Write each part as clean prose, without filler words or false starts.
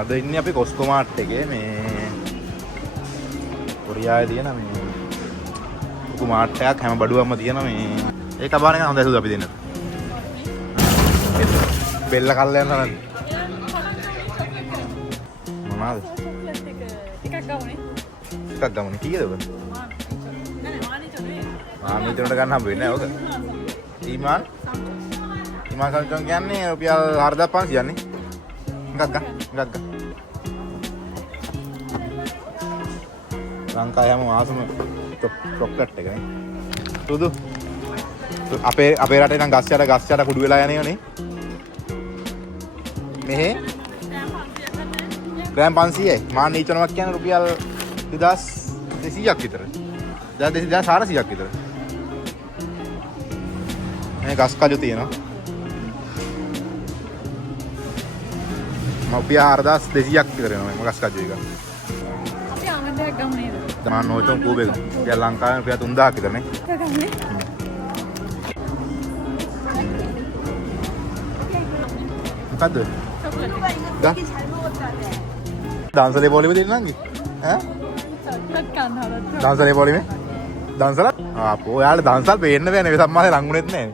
අද ඉන්නේ අපි කොස්කොමාට් එකේ මේ කොරියාවේ තියෙන මේ ලොකු මාට් එකක් හැම බඩුවක්ම තියෙන මේ ඒක බාන එක හොඳයි සුදු අපි දෙන්න. බෙල්ල කල්ල යනවා නේද? මොනවාද? එකක් ගමුනේ කීයද ඔබ? මානීචරට ගන්න හම්බ වෙන්නේ නැහැ ඔක. ඊමාන් කල්කම් කියන්නේ රුපියල් 4500 යන්නේ. එකක් ගන්න. ලංකාවේ හැම මාසෙම චොක්ලට් එක නේ. සුදු. අපේ රටේ නම් ගස් යට කුඩු වෙලා යන්නේ නේ. මෙහෙ ග්‍රෑම් 500යි. මාන් නීචනමක් කියන්නේ රුපියල් 2200ක් විතර. 2400ක් විතර. මේ ගස් කජු තියෙනවා. රුපියල් 4200ක් විතර එනවා මේ ගස් කජු එක. අපි ආනන්දයක් ගමු නේද? තමන් නෝචොන් කූබේ ගමු. රුපියල් ලංකාවේ රුපියල් 3000ක් විතර නේ. ගමනේ. මොකද්ද? චොක්ලට් එක. දන්සලේ පොලිමේ දෙන්න නංගි. ඈ? චොක්ලට් කන්න හදන්න. දන්සලේ පොලිමේ? දන්සල? ආපෝ ඔයාලට දන්සල් පේන්න බෑනේ. වෙසක් මාසේ රංගුනෙත් නැහැ.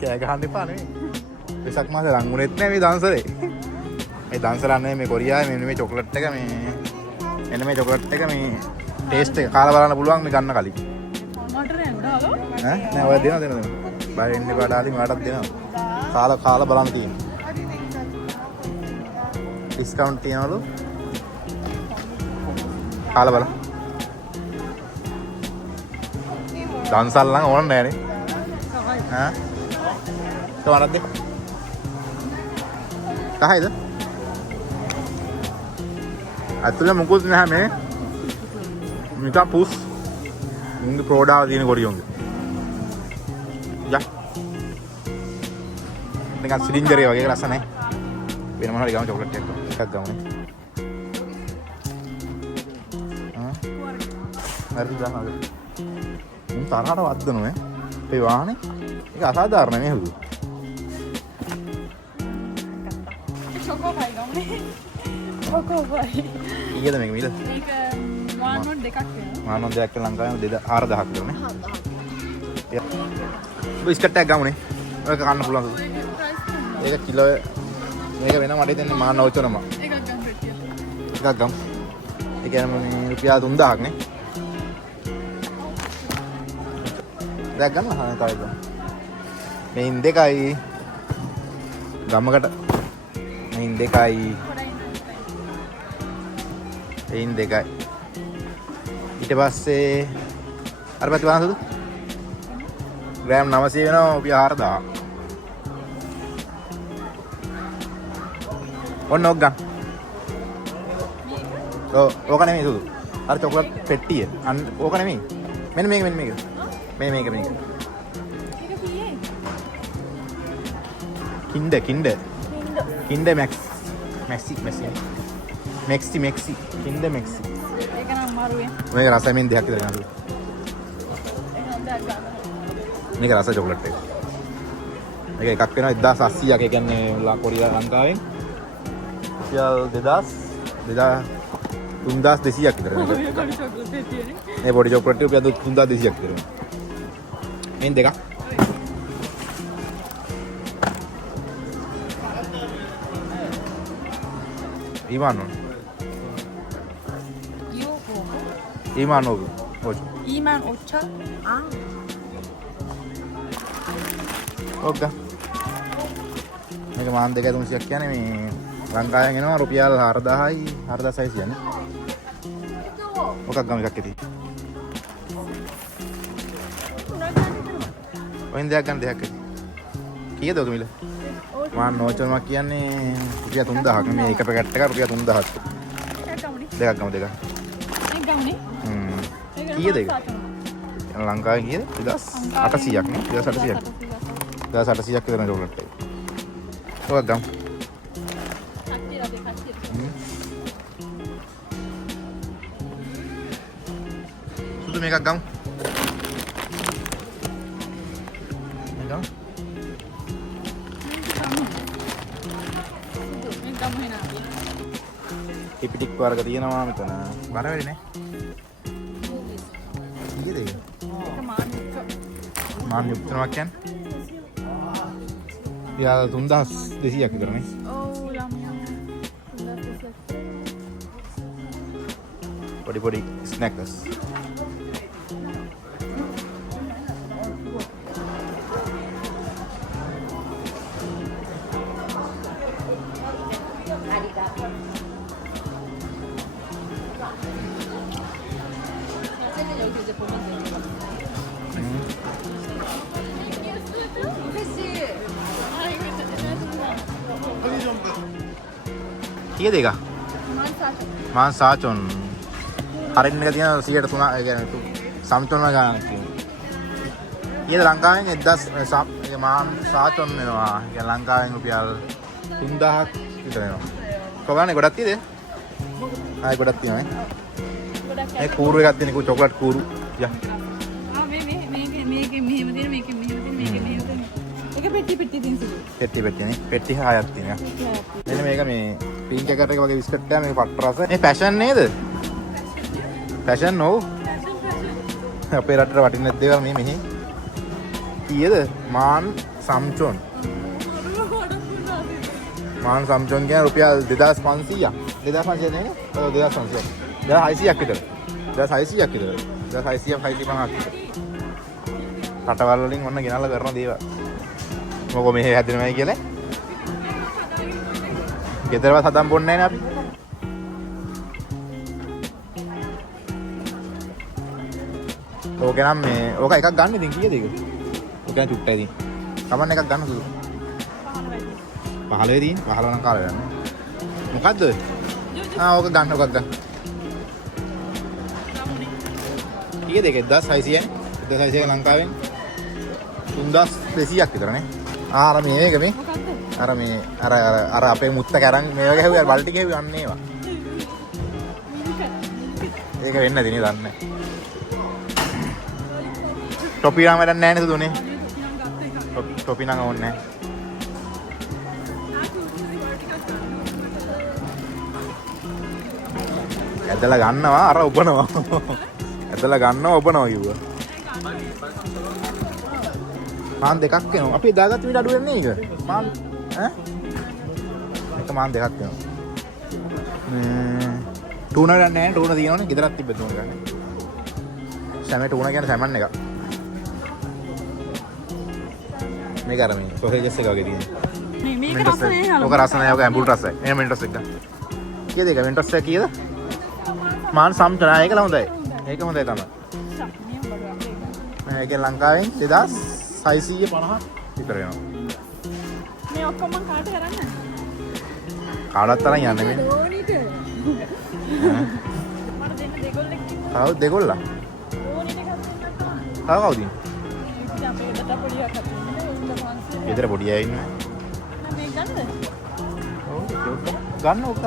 කෑ ගහන්න එපා නෙමෙයි. වෙසක් මාසේ රංගුනෙත් නැහැ මේ දන්සලේ. මේ දන්සල නෙමෙයි මේ කොරියාවේ මෙන්න මේ චොක්ලට් එක මේ එන්න මේ චොක්ලට් එක මේ ටේස්ට් එක කාලා බලන්න පුළුවන් මේ ගන්න කලින්. මට රැන්දාලෝ. ඈ නෑ ඔය දෙනවා. බය වෙන්න එපා ඩාලින් ඔයාලටත් දෙනවා. කාලා බලන්න තියෙනවා. ඩිස්කවුන්ට් තියනවලු. කාලා බලන්න. දන්සල් නම් ඕන නෑනේ. ඈ? තවරක්ද? කහයිද? අතුල මොකුත් නැහැ මේ. නිකන් පුස්. මුංගේ ප්‍රෝඩාව තියෙන කොරියෝන්ගේ. යා. නිකන් සිලින්ඩරේ වගේ රස නැහැ. වෙන මොනවද ගම චොක්ලට් එකක් ගමනේ. හරි ගන්නවා. මුන් තරහට වද්දනවා ඒ වාහනේ. ඒක අසාධාරණ නේ හුදු. චොකෝ පයි ගමනේ. චොකෝ පයි. ඊයද මේක මිල? මේක මානොන් දෙකක් වෙනවා. මානොන් දෙකක් ලංකාවේ 4000ක් කරනේ. බිස්කට් එකක් ගමුනේ. ඔයක කන්න පුළුවන්. ඒක කිලෝ මේක වෙන මඩේ දෙන්නේ මාන ඕචනම. එකක් ගන්න පෙට්ටිය. එකක් ගමු. ඒ කියන්නේ මේ රුපියල් 3000ක් නේ. දැක් ගන්න හා තව ගමු. මේන් දෙකයි ගමකට මේන් දෙකයි මේන් දෙකයි ඊට පස්සේ අර පැත්ත බලන්න සුදු ග්‍රෑම් 900 වෙනවා රුපියල් 4000. ඔන්න ඔක් ගන්න. ඕක නෙමෙයි සුදු. අර චොක්ලට් පෙට්ටිය. ඕක නෙමෙයි. මෙන්න මේක. මේක. ඒක කීයේ? කින්ඩ මැක්සි කින්ඩ මැක්සි ඒක නම් මාරුවේ. මේක රසයෙන් දෙයක් විතර ගන්නවා. ඒක නම් දෙයක් ගන්න. මේක රස චොක්ලට් එක. මේක එකක් වෙනවා 1700ක්. ඒ කියන්නේ කොරියා ලංකාවෙන් රුපියල් 3200ක් විතර මේක. ඔය කොඩි චොක්ලට් එක තියෙන්නේ. මේ පොඩි චොක්ලට් එක රුපියල් 3200ක් විතර. මෙන් දෙකක්. Imanov. Iman Ocha. Ah. ඔක්ක. මේක මාන් 2300ක් කියන්නේ මේ ලංකාවෙන් එනවා රුපියල් 4000යි 4600 නේ. ඔකක් ගම එකක් ඇති. ඔයින් දෙයක් ගන්න දෙයක් ඇති. කීයද ඔක මිල? මාන් නෝචනමක් කියන්නේ රුපියල් 3000ක්. මේ එක පැකට් එක රුපියල් 3000ක්. දෙකක් ගම දෙකක්. ඒක ගමුනේ. කීයද ඒක? ලංකාවේ කීයද? 2800ක් නේ. 2800ක්. 2800ක් විතර චොක්ලට් එක. ඔක ගමු. සුදු මේකක් ගමු. ටිපිටික් වර්ග තියෙනවා මෙතන. බර වෙන්නේ නේ. කීයද ඒක? ඒක මාන් යුක්ත. මාන් යුක්තනවා කියන්නේ? යා 3200ක් විතර නේ. ඔව් ළමයා. පොඩි ස්නැකර්ස්. 여기 이제 보면 되니까. කීයද ඒක? මාන් සාචොන්. හරින් එක තියෙන 103 ඒ කියන්නේ සම්තුලන ගණනක් තියෙනවා. ඊයේ ලංකාවෙන් 1000 මාන් සාචොන් වෙනවා. ඒ කියන්නේ ලංකාවෙන් රුපියල් 3000ක් විතර වෙනවා. කොහොමද ගොඩක් තියෙද? ආයි ගොඩක් තියෙනවා නේ. ඒ කූරු එකක් තියෙන චොක්ලට් කූරු. යා. මේක මෙහෙම තියෙන මේක මෙහෙම තියෙන මේක මෙහෙම තියෙන. ඒක පෙට්ටි තියෙන සිදු. පෙට්ටි නේ. පෙට්ටි 6ක් තියෙනවා. මෙන්න මේක මේ පින්ක් එකකට එක වගේ බිස්කට් එකක් මේක පට්ට රස. මේ ෆැෂන් නේද? ෆැෂන් නෝ. අපේ රටට වටින දේවල් මේ මෙහි. කීයද? මාන් සම්චොන්. මාන් සම්චොන් කියන රුපියල් 2500ක්. 2500 නේ? ඔව් 2500ක්. 2600ක් විතර. 2600ක් විතර. 2600ක් 650ක් විතර. රටවල් වලින් ඔන්න ගෙනල්ලා කරන දේවල්. මොකෝ මෙහෙ හැදෙනවයි කියලා? ගෙදරවත් හදන් බොන්නේ නැහැ නේ අපි. ඕක නම් මේ ඕක එකක් ගන්න ඉතින් කීයද ඒක? ඕක නම් චුට්ටයි ඉතින්. කමන්න එකක් ගන්න සුදු. 15 තියෙන 15 නම් කාලේ යන්නේ. මොකද්ද? ඕක ගන්න ඕකක් ගන්න. කීයද ඒක? 1600 නේ? 1600 ලංකාවෙන් 3200ක් විතර නේ. අර මේක මේ අර මේ අර අපේ මුත්ත කරන් මේ වගේ හැවුවා බල්ටි ගෙවි යන්නේ ඒවා. ඒක වෙන්නේ නැති නේ දන්නේ. ටොපි නම් වැඩක් නැහැ නේද දුනේ? ටොපි නම් ඕනේ නැහැ. ඇදලා ගන්නවා අර උපනවා. ඇදලා ගන්නවා උපනවා කිව්වා. මාන් දෙකක් වෙනවා. අපි දාගත්ත මීට අඩු වෙන්නේ නේද? මාන් ඈ? එක මාන් දෙකක් වෙනවා. ටූනා ගන්න නැහැ. ටූනා තියෙනවනේ. ගෙදරක් තිබ්බ ටූනා ගන්න. සැම ටූනා කියන්නේ සැමන් එක. මේක අර මේ සොසේජස් එක වගේ තියෙන. මේක රස නෑ. ඔක රස නෑ. ඔක ඇඹුල් රසයි. එන මෙන්ටස් එක. කීයද ඒක? මෙන්ටස් එක කීයද? මාන් සම්චනා ඒක හොඳයි. ඒක හොඳයි තමයි. මේක ලංකාවෙන් 2650 විතර වෙනවා. මේ ඔක්කොම කාට කරන්නේ? කාටවත් තරම් යන්නේ මේ. ඕනිට. මට දෙන්න දෙගොල්ලෙක් ඉන්නවා. ආව දෙගොල්ලා. ඕනිට එකක් දෙන්නත් තමයි. ආව කවුද? ඉතින් අපේ ඩට පොඩියක් අතේ ඉන්න ගෙදර පොඩි අය ඉන්නේ. මේ ගන්නද? ඔව් ගන්න ඕක.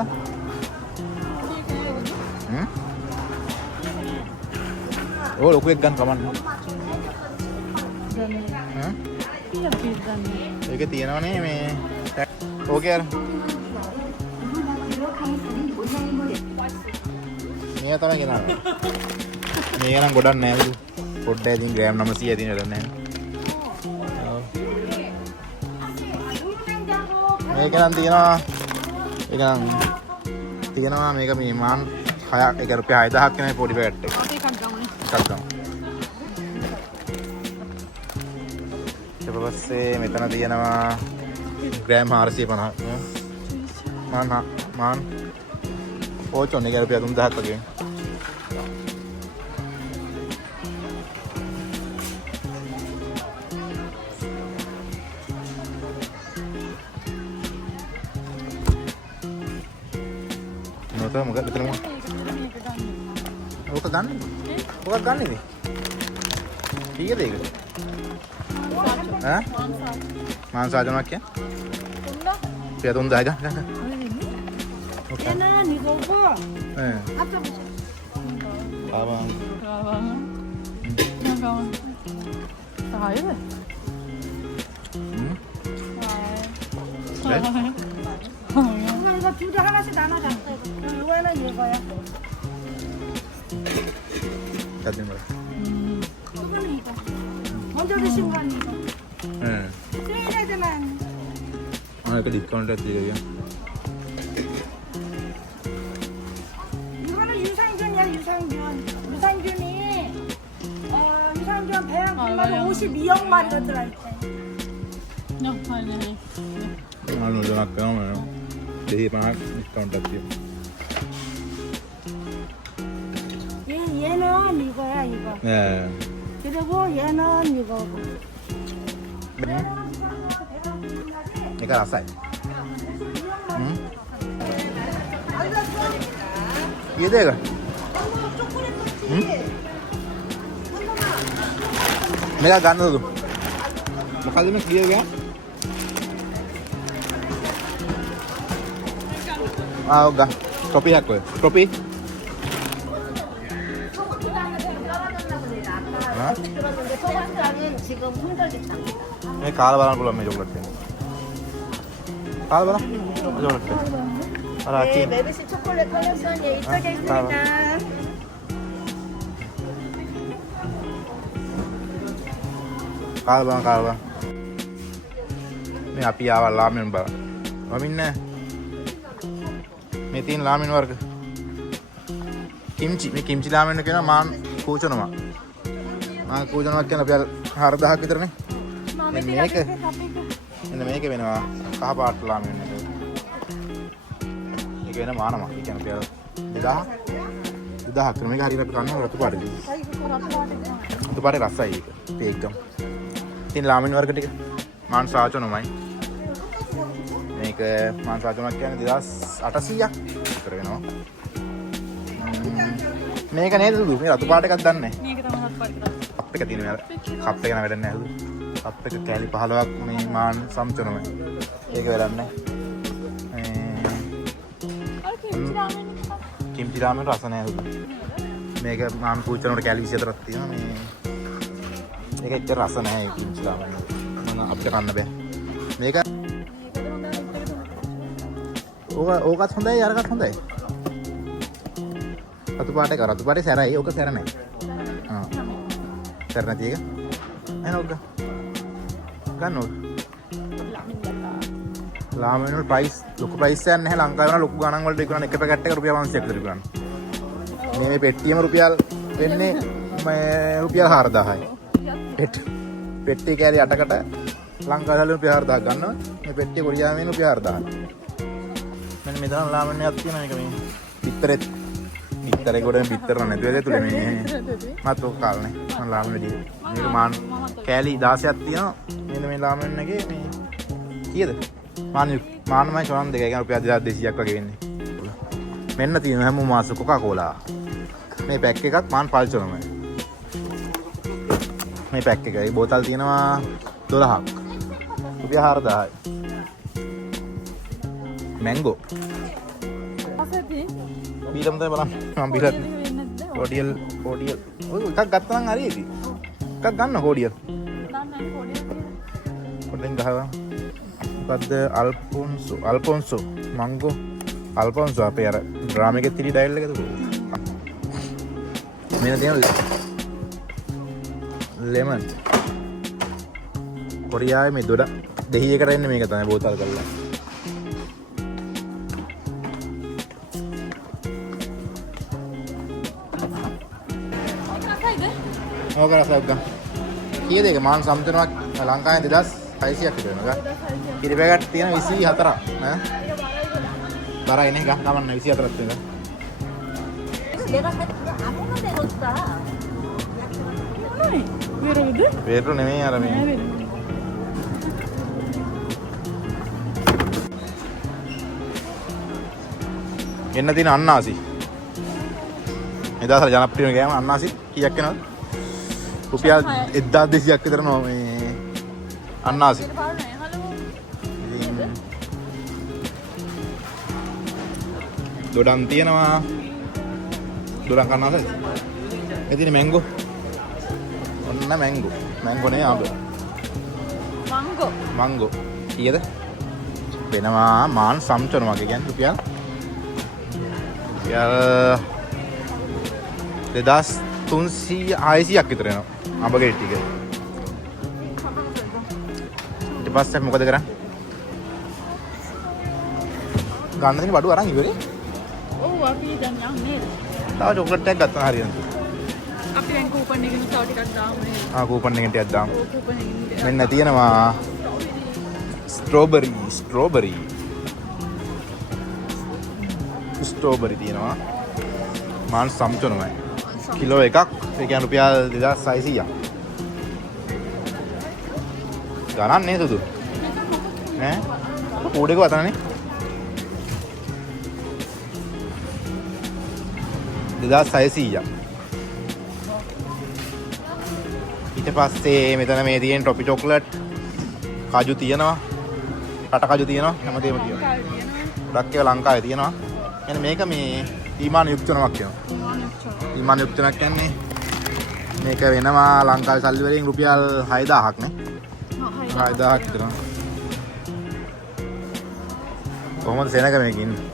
ඔය ලොකු එක ගන්න කමන්න. ඒකේ තියෙනවනේ මේ ඕකේ අර මේ තමයි ගෙනාවා. මේක නම් ගොඩක් නෑ නේද? පොඩ්ඩයි ඉතින් ග්‍රෑම් 900 තියෙන වැඩක් නෑ. ඔව්. මේක නම් තියෙනවා. ඒක නම් තියෙනවා මේක මේ මාන් 6 ඒක රුපියල් 6000ක් නේ පොඩි පැකට් එක. අපි එකක් ගමුනේ. එකක් ගමු. ඊට පස්සේ මෙතන තියෙනවා ග්‍රෑම් 450. මාන් ඕචොන් එක රුපියල් 3000ක් වගේ. මොකද මෙතන ඕක ගන්න. ඕක ගන්න ඉතින්. කීයද ඒක? ඈ? මාංශාජනක් කියන්නේ? 3000 ගන්න. 얘는 이거고 네. 합쳐보자. 가방. 가방. 다 이래. 응? 그래? 네? 이거 두 개 하나씩 나눠 줬어. 이거는 이거야. 같은 거. 그거는 이거. 먼저 드신 건 이거. 응. 세일해드만. 아, 이거 디스카운트 했지, 이거는 유산균이야, 유산균. 유산균이 유산균 배양 52억 마리가 들어있대. No, fine. हाँ नूडल आप क्या मैं देखिए पाँच डिस्काउंट रखिए 얘는 이거야, 이거. 네 그리고 얘는 이거고. 이거 라싸이 응? ये देगा मेरा गाना दो मुखादी में किया गया 아, 오가. 커피 할 거예요. 커피? 소방차는 지금 품절됐다. मैं काल वाला बोला मैं जो करते हैं काल वाला जो करते हैं और आती है 메르시 초콜릿 컬렉션이 이쪽에 있습니다. काल वाला मैं आप ही आवा लामेन बा अमीन ने මේ තියෙන රාමෙන් වර්ග කිම්චි මේ කිම්චි රාමෙන් කියන මාන් කෝචනවා මාන් කෝචනවා කියන අපි 4000ක් විතරනේ මේක එන්න මේක වෙනවා කහ පාට රාමෙන් එක මේක වෙන මානමක් කියන්නේ අපි 2000ක් මේක හරියට අපි කන්නේ රතු පාටේ රතු පාටේ රසයි ඒක ඒකම තියෙන රාමෙන් වර්ග ටික මාන් සාචනොමයි මේක මාන් සාචනක් කියන්නේ 2800ක් විතර වෙනවා මේක නේද සුදු මේ රතු පාට එකක් දන්නේ මේක තමයි හත් පාට කරා. කප් එක තියෙන මේ කප් එක නෑ වැඩක් නෑ සුදු කප් එක කැලි 15ක් මේ මාන් සම්චනොමයි ඒක වැඩක් නෑ අර කිම්චි රාමෙන් කිම්චි රාමෙන් රස නෑ සුදු මේක මාන් පූචනකට කැලි 24ක් තියෙනවා මේ මේක එච්චර රස නෑ කිම්චි රාමෙන් මම අපිට කන්න බෑ මේක ඕකත් හොඳයි අරකට හොඳයි රතු පාට එක රතු පාටේ සැරයි ඕක සැර නැහැ ආ සැර නැති එක එන ඕක ගන්න ඕක ලාමෙන් වල ප්‍රයිස් ලොකු ප්‍රයිස් එකක් නැහැ ලංකාවේ වල ලොකු ගණන් වලට විකුණන එක පැකට් එක රුපියල් 500ක් විතර විකුණන මේ පෙට්ටියම රුපියල් වෙන්නේ රුපියල් 4000යි පෙට්ටි කෑලි 8කට ලංකාවේ වල රුපියල් 4000ක් ගන්නවා මේ පෙට්ටිය කොරියාවෙන් රුපියල් 4000යි මෙන්න මෙතන ලාමෙන් එකක් තියෙනවා මේක මේ පිටරෙත් පිටරේ ගොඩෙන් පිටර නැති වෙලේ තුලේ මේ මත් ඔක කාලනේ මම ලාමෙන් දී මේක මාන් කෑලි 16ක් තියෙනවා මෙන්න මේ ලාමෙන් එකේ මේ කීයද මානමයි සොරන් දෙකයි කියන රුපියල් 2200ක් වගේ වෙන්නේ මෙන්න තියෙන හැම මාස කොකා කෝලා මේ පැක් එකක් මාන් පල්චනමයි මේ පැක් එකයි බෝතල් තියෙනවා 12ක් රුපියල් 4000යි මැංගෝ අසති බීලම තමයි බලන්න මම බීලත් හෝඩියල් ඔය එකක් ගත්තා නම් හරියද එකක් ගන්න හෝඩියල් පොඩෙන් ගහවා මොකද්ද අල්ෆොන්සෝ මංගෝ අල්ෆොන්සෝ අපේ අර ඩ්‍රාම එකේ තිරි ඩයල් එකද මෙන්න තියෙන ලෙමන් කොරියාවේ මේ දොඩ දෙහියකට එන්නේ මේක තමයි බෝතල් කරලා ඕක රසයක් ගන්න. කීයද ඒක මාන් සම්තනක් ලංකාවේ 2600ක් විතර වෙනවා. කිරි පැකට් තියෙන 24ක් ඈ. බරයි නේ ගන්න ගමන් 24ක් තියෙනවා. 내가 아무거나 내줬다. වෙරෙද? වේරු නෙමෙයි අර මේ. එන්න තියෙන අන්නාසි. එදාසල ජනප්‍රිය ගෑම අන්නාසි කීයක් වෙනවද? රුපියල් 1200ක් විතර නෝ මේ අන්නාසි. දොඩම් තියෙනවා. දොඩම් කන්නවද? එදින මැංගෝ. ඔන්න මැංගෝ. මැංගෝ නේ ආඹ. මංගෝ. මංගෝ. කීයද? වෙනවා මාන් සම්චන වගේ කියන්නේ රුපියල් 2300 විතර එනවා අඹ ගෙඩි ටික. ඊට පස්සේ මොකද කරන්නේ? ගන්න දෙන බඩු අරන් ඉවරේ. ඔව් අපි දැන් යන්නේ. තව චොක්ලට් එකක් ගත්තා හරියන්නේ. අපි දැන් කූපන් එකකින් තව ටිකක් දාමු. කූපන් එකෙන් ටිකක් දාමු. ඔව් කූපන් එකකින්. මෙන්න තියෙනවා ස්ට්‍රෝබරි තියෙනවා මාන් සම්චනමයි කිලෝ එකක් ඒ කියන්නේ රුපියල් 2600ක් ගණන් නේ සුදු ඈ කෝඩේක වතනනේ 2600ක් ඊට පස්සේ මෙතන මේ තියෙන ටොපි චොක්ලට් කාජු තියෙනවා කට කාජු තියෙනවා හැමදේම තියෙනවා ගොඩක් ඒවා ලංකාවේ තියෙනවා يعني මේක මේ ඊමාන යුක්තනමක් කියනවා ඊමාන යුක්තනක් කියන්නේ මේක වෙනවා ලංකාවේ සල්ලි වලින් රුපියල් 6000ක් නේ 6000ක් විතර කොහොමද සෙනග මේක ඉන්නේ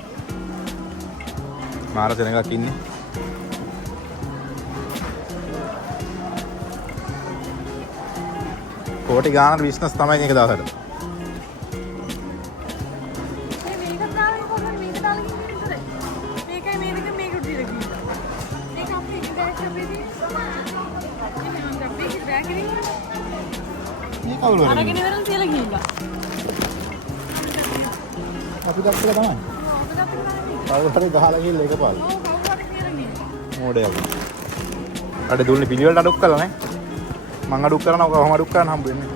මාර සෙනගක් ඉන්නේ කෝටි ගානක් බිස්නස් තමයි මේක දවසට අරගෙන ඉවරන් තියලා ගිහිල්ලා. අපි දැක්කලා තමයි. කවුරුහරි ගහලා ගිහිල්ලා එකපාර. ඔව් කවුරු හරි කියලා ගිහින්. මොඩයක්. අර දුන්නේ පිළිවෙලට අඩුක් කළා නේ. මං අඩුක් කරනවා කොහොම අඩුක් කරන්න හම්බ වෙන්නේ.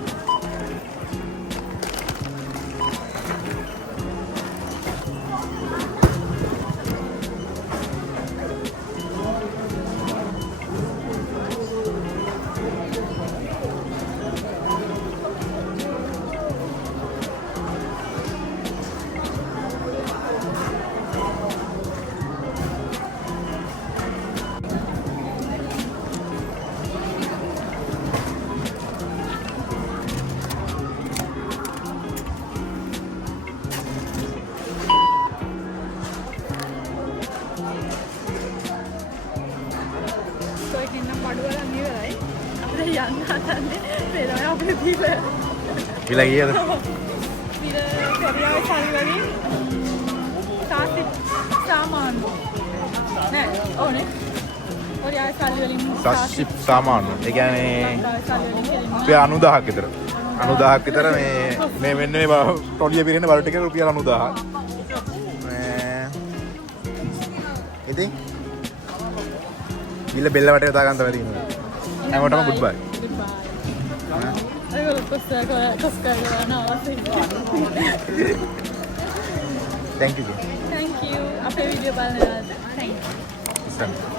Bila gila tuh. Bila karyawan sehari lagi tasik saman. Nih, oh nih. Karyawan sehari lagi සස්සිප් සාමාන. ඒ කියන්නේ රුපියල් 90000ක් විතර. 90000ක් විතර මේ මෙන්න මේ ටොලිය පිරෙන බර ටික රුපියල් 90000ක්. ඉතින් බිල්ල බෙල්ල වටේ දාගන්න තමයි තියෙන්නේ. හැමෝටම good bye. Thank you. Thank you. Apa video balance? Thank you.